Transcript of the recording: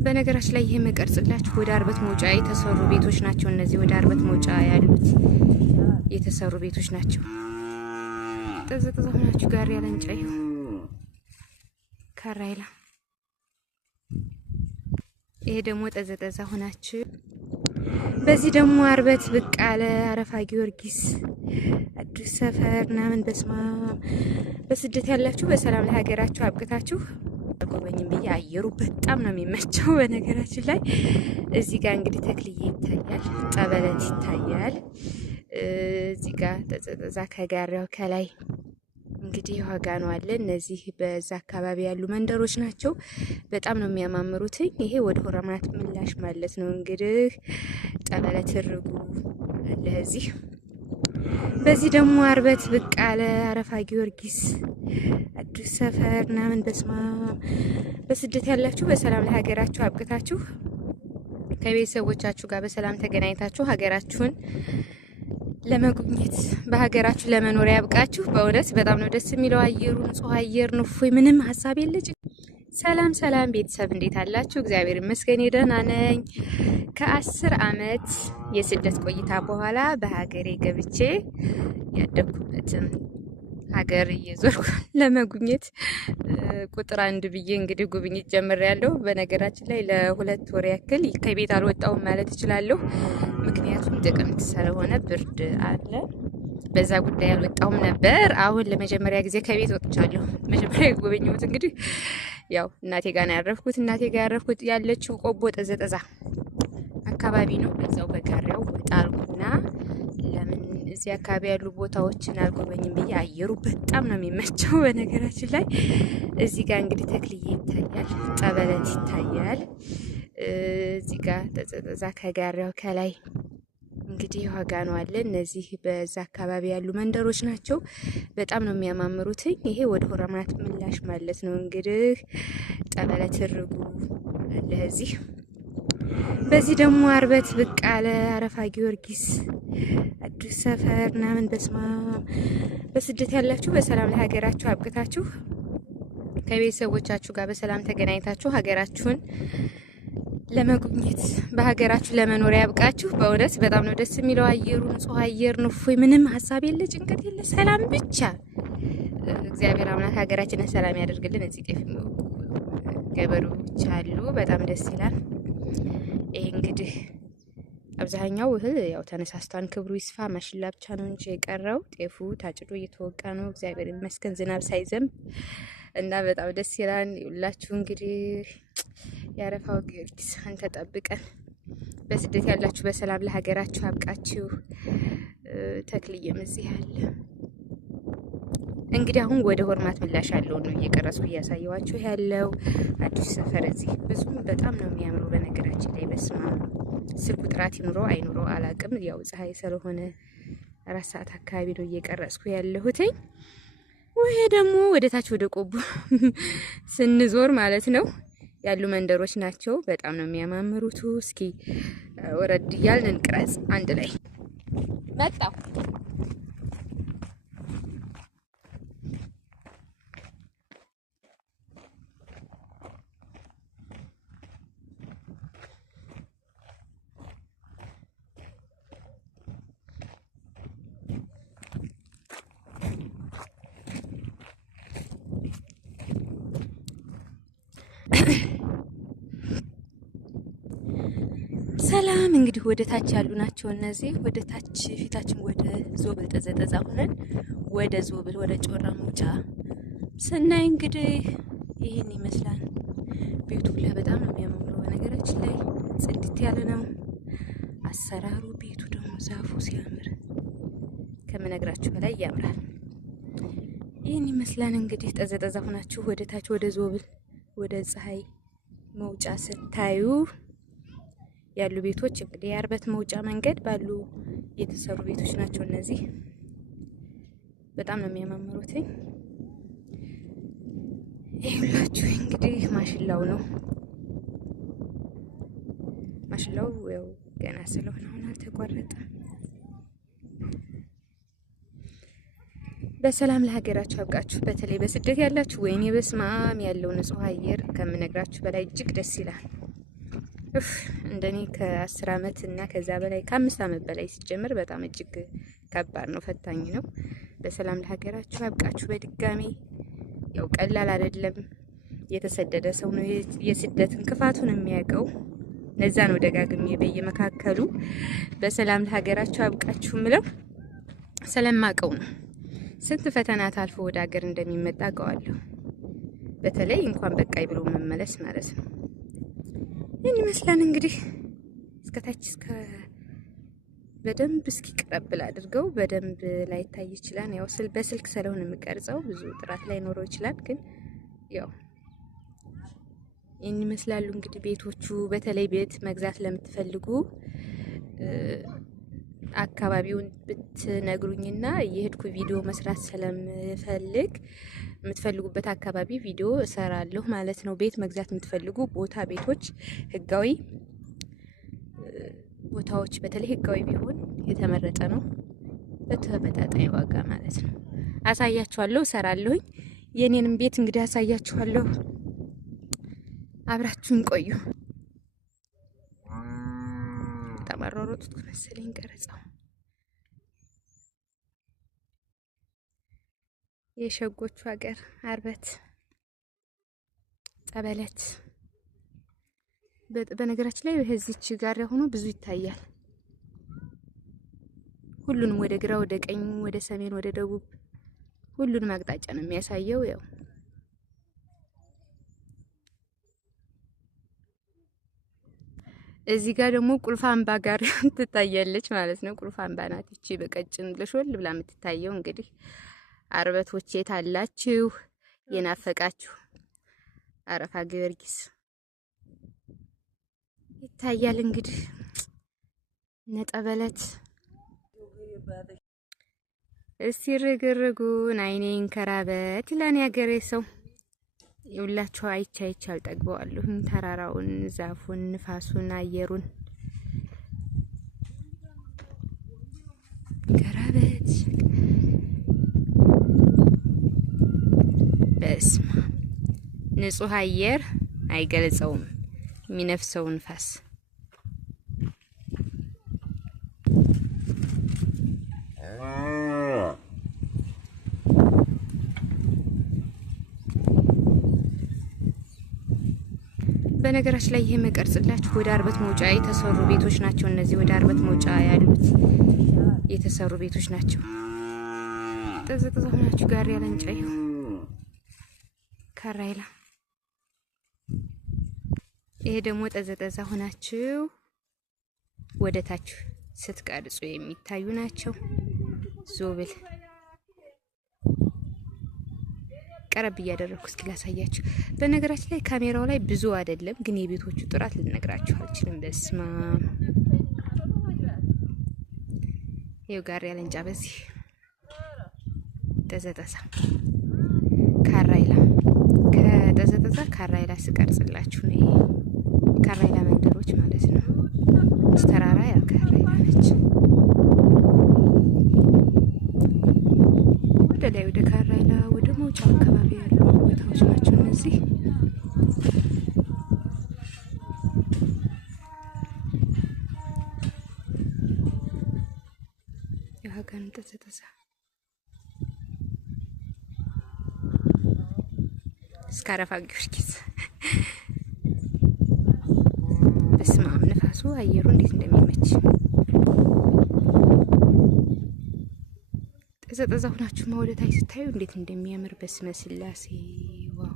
በነገራችን ላይ ይሄ መቀርጽላችሁ ወደ አርበት መውጫ የተሰሩ ቤቶች ናቸው። እነዚህ ወደ አርበት መውጫ ያሉት የተሰሩ ቤቶች ናቸው። ጠዘጠዘ ሆናችሁ ጋር ያለንጫዩ ካራይላ ይሄ ደግሞ ጠዘጠዘ ሆናችሁ በዚህ ደግሞ አርበት ብቅ አለ አረፋ ጊዮርጊስ አዲስ ሰፈር ምናምን በስማ በስደት ያላችሁ በሰላም ለሀገራችሁ አብቅታችሁ ጎበኝም ብዬ አየሩ በጣም ነው የሚመቸው። በነገራችን ላይ እዚህ ጋር እንግዲህ ተክልዬ ይታያል፣ ጠበለት ይታያል። እዚህ ጋር ተዘዛ ከጋሪያው ከላይ እንግዲህ ዋጋ ነው አለ። እነዚህ በዛ አካባቢ ያሉ መንደሮች ናቸው። በጣም ነው የሚያማምሩት። ይሄ ወደ ሆራማት ምላሽ ማለት ነው። እንግዲህ ጠበለት ርጉ አለ እዚህ። በዚህ ደግሞ አርበት ብቅ አለ አረፋ ጊዮርጊስ አዲስ ሰፈር ምናምን በስማ በስደት ያላችሁ በሰላም ለሀገራችሁ አብቅታችሁ ከቤተሰቦቻችሁ ጋር በሰላም ተገናኝታችሁ ሀገራችሁን ለመጎብኘት በሀገራችሁ ለመኖር ያብቃችሁ። በእውነት በጣም ነው ደስ የሚለው አየሩ፣ ንጹህ አየር ነው። ምንም ሀሳብ የለጭ። ሰላም ሰላም ቤተሰብ እንዴት አላችሁ? እግዚአብሔር ይመስገን ደህና ነኝ። ከ10 አመት የስደት ቆይታ በኋላ በሀገሬ ገብቼ ያደኩበትን ሀገር እየዞርኩ ለመጉብኘት ቁጥር 1 ብዬ እንግዲህ ጉብኝት ጀምሬያለሁ። በነገራችን ላይ ለ2 ወር ያክል ከቤት አልወጣሁም ማለት እችላለሁ። ምክንያቱም ጥቅምት ስለሆነ ብርድ አለ። በዛ ጉዳይ አልወጣሁም ነበር። አሁን ለመጀመሪያ ጊዜ ከቤት ወጥቻለሁ። መጀመሪያ የጎበኘሁት እንግዲህ ያው እናቴ ጋር ነው ያረፍኩት። እናቴ ጋር ያረፍኩት ያለችው ቆቦ ጠዘጠዛ አካባቢ ነው። በዛው በጋሪያው ወጣልኩና ለምን እዚህ አካባቢ ያሉ ቦታዎችን አልጎበኝም ብዬ አየሩ በጣም ነው የሚመቸው። በነገራችን ላይ እዚህ ጋር እንግዲህ ተክልዬ ይታያል፣ ጠበለት ይታያል። እዚህ ጋር ተዘዛ ከጋሪያው ከላይ እንግዲህ ዋጋ ነው አለ። እነዚህ በዛ አካባቢ ያሉ መንደሮች ናቸው። በጣም ነው የሚያማምሩት። ይሄ ወደ ሆራማት ምላሽ ማለት ነው። እንግዲህ ጠበለት ርጉ አለ እዚህ። በዚህ ደግሞ አርበት ብቅ አለ አረፋ ጊዮርጊስ አዲስ ሰፈር ምናምን በስማ በስደት ያላችሁ በሰላም ለሀገራችሁ አብቅታችሁ ከቤተሰቦቻችሁ ጋር በሰላም ተገናኝታችሁ ሀገራችሁን ለመጎብኘት በሀገራችሁ ለመኖር ያብቃችሁ። በእውነት በጣም ነው ደስ የሚለው አየሩ፣ ንጹህ አየር ነው። ምንም ሀሳብ የለ፣ ጭንቀት የለ፣ ሰላም ብቻ። እግዚአብሔር አምላክ ሀገራችንን ሰላም ያደርግልን። እዚህ ጤፍ ገበሬዎች አሉ፣ በጣም ደስ ይላል። ይሄ እንግዲህ አብዛኛው እህል ያው ተነሳስቷን፣ ክብሩ ይስፋ። ማሽላ ብቻ ነው እንጂ የቀረው ጤፉ ታጭዶ እየተወቃ ነው። እግዚአብሔር ይመስገን ዝናብ ሳይዘንብ እና በጣም ደስ ይላል። ይውላችሁ እንግዲህ ያረፋው ጊዮርጊስን ተጠብቀን በስደት ያላችሁ በሰላም ለሀገራችሁ አብቃችሁ። ተክልዬም እዚህ አለ። እንግዲህ አሁን ወደ ሆርማት ምላሽ ያለው ነው እየቀረጽኩ እያሳየዋችሁ ያለው። አዲስ ሰፈር እዚህ ብዙም በጣም ነው የሚያምረው። በነገራችን ላይ በስማ ስልኩ ጥራት ይኑረው አይኑረው አላቅም። ያው ፀሐይ ስለሆነ 4 ሰዓት አካባቢ ነው እየቀረጽኩ ያለሁት። ወይ ደግሞ ወደ ታች ወደ ቆቦ ስንዞር ማለት ነው ያሉ መንደሮች ናቸው። በጣም ነው የሚያማምሩት። እስኪ ወረድ እያልን እንቅረጽ አንድ ላይ መጣው። ሰላም እንግዲህ ወደ ታች ያሉ ናቸው እነዚህ። ወደ ታች ፊታችን ወደ ዞብል ጠዘጠዛ ሆነን ወደ ዞብል ወደ ጮራ መውጫ ስናይ እንግዲህ ይሄን ይመስላል። ቤቱ ሁላ በጣም ነው የሚያምረው። በነገራችን ላይ ጽድት ያለ ነው አሰራሩ። ቤቱ ደግሞ ዛፉ ሲያምር ከምነግራችሁ በላይ ያምራል። ይሄን ይመስላል እንግዲህ ጠዘጠዛ ሆናችሁ ወደ ታች ወደ ዞብል ወደ ፀሐይ መውጫ ስታዩ ያሉ ቤቶች እንግዲህ የአርበት መውጫ መንገድ ባሉ የተሰሩ ቤቶች ናቸው እነዚህ። በጣም ነው የሚያማምሩት። ይኸውላችሁ እንግዲህ ማሽላው ነው። ማሽላው ያው ገና ስለሆነ አሁን አልተቋረጠም። በሰላም ለሀገራችሁ አብቃችሁ። በተለይ በስደት ያላችሁ ወይኔ በስማም ያለው ንጹህ አየር ከምነግራችሁ በላይ እጅግ ደስ ይላል። እፍ እንደኔ ከ10 አመት እና ከዛ በላይ ከ5 አመት በላይ ሲጀምር በጣም እጅግ ከባድ ነው፣ ፈታኝ ነው። በሰላም ለሀገራችሁ ያብቃችሁ። በድጋሚ ያው ቀላል አይደለም። የተሰደደ ሰው ነው የስደትን ክፋቱን የሚያውቀው። ለዛ ነው ደጋግሜ በየመካከሉ በሰላም ለሀገራችሁ ያብቃችሁ ምለው ስለማቀው ነው። ስንት ፈተና ታልፎ ወደ ሀገር እንደሚመጣ አውቀዋለሁ። በተለይ እንኳን በቃይ ብሎ መመለስ ማለት ነው። ይህን ይመስላል እንግዲህ እስከታች እስከ በደንብ እስኪ ቀረብል አድርገው በደንብ ላይታይ ይችላል። ያው በስልክ ስለሆነ የምቀርጸው ብዙ ጥራት ላይ ኖረው ይችላል። ግን ያው ይህን ይመስላሉ እንግዲህ ቤቶቹ። በተለይ ቤት መግዛት ለምትፈልጉ አካባቢውን ብትነግሩኝና የሄድኩ ቪዲዮ መስራት ስለምፈልግ የምትፈልጉበት አካባቢ ቪዲዮ እሰራለሁ ማለት ነው። ቤት መግዛት የምትፈልጉ ቦታ፣ ቤቶች፣ ህጋዊ ቦታዎች በተለይ ህጋዊ ቢሆን የተመረጠ ነው። በተመጣጣኝ ዋጋ ማለት ነው። አሳያችኋለሁ፣ እሰራለሁኝ። የኔንም ቤት እንግዲህ አሳያችኋለሁ። አብራችሁን ቆዩ። ተማረሩት መሰለኝ ቀረጻው። የሸጎቹ ሀገር አርበት ጠበለት። በነገራችን ላይ እዚች ጋር ሆኖ ብዙ ይታያል። ሁሉንም ወደ ግራ፣ ወደ ቀኝ፣ ወደ ሰሜን፣ ወደ ደቡብ ሁሉንም አቅጣጫ ነው የሚያሳየው። ያው እዚህ ጋር ደግሞ ቁልፍ አምባ ጋር ትታያለች ማለት ነው። ቁልፍ አምባ ናት እቺ በቀጭን ልሾል ብላ የምትታየው። እንግዲህ አርበቶች የት አላችሁ የናፈቃችሁ? አረፋ ጊዮርጊስ ይታያል እንግዲህ ነጠበለት። እስቲ ርግርጉን አይኔን ከራበት ይላን ያገሬ ሰው። ይውላችሁ አይቻ አልጠግበዋለሁ። ተራራውን፣ ዛፉን፣ ንፋሱን፣ አየሩን ከራበት በስማ ንጹህ አየር አይገልጸውም የሚነፍሰው ንፋስ። በነገራችን ላይ ይሄ መቀርጽላችሁ ወደ አርበት መውጫ የተሰሩ ቤቶች ናቸው። እነዚህ ወደ አርበት መውጫ ያሉት የተሰሩ ቤቶች ናቸው። ጥዝጥዝ ሆናችሁ ጋር ያለንጫዩ ካራይላ። ይሄ ደግሞ ጠዘጠዛ ሆናችሁ ወደ ታች ስትቀርጹ የሚታዩ ናቸው። ዞብል ቀረብ እያደረኩ እስኪ ላሳያችሁ። በነገራችን ላይ ካሜራው ላይ ብዙ አይደለም፣ ግን የቤቶቹ ጥራት ልነግራችሁ አልችልም። በስማ ይኸው ጋር ያለንጫ በዚህ ጠዘጠዛ ካራይላ ከጠዘጠዛ ካራይላ ስቀርጽላችሁ ነው። ይሄ ካራይላ መንደሮች ማለት ነው። ስተራራ ያ ካራይላ ነች። ወደ ላይ ወደ ካራይላ ወደ መውጫው አካባቢ ያሉ ቦታዎች ናቸው እነዚህ። የሀገርን ጠዘጠዛ እስከ አረፋ ጊዮርጊስ። በስመ አብ ንፋሱ አየሩ እንዴት እንደሚመች ጠዘጠዛ ሁናችሁ ወደ ታች ስታዩ እንዴት እንደሚያምር በስመ ስላሴ ዋው።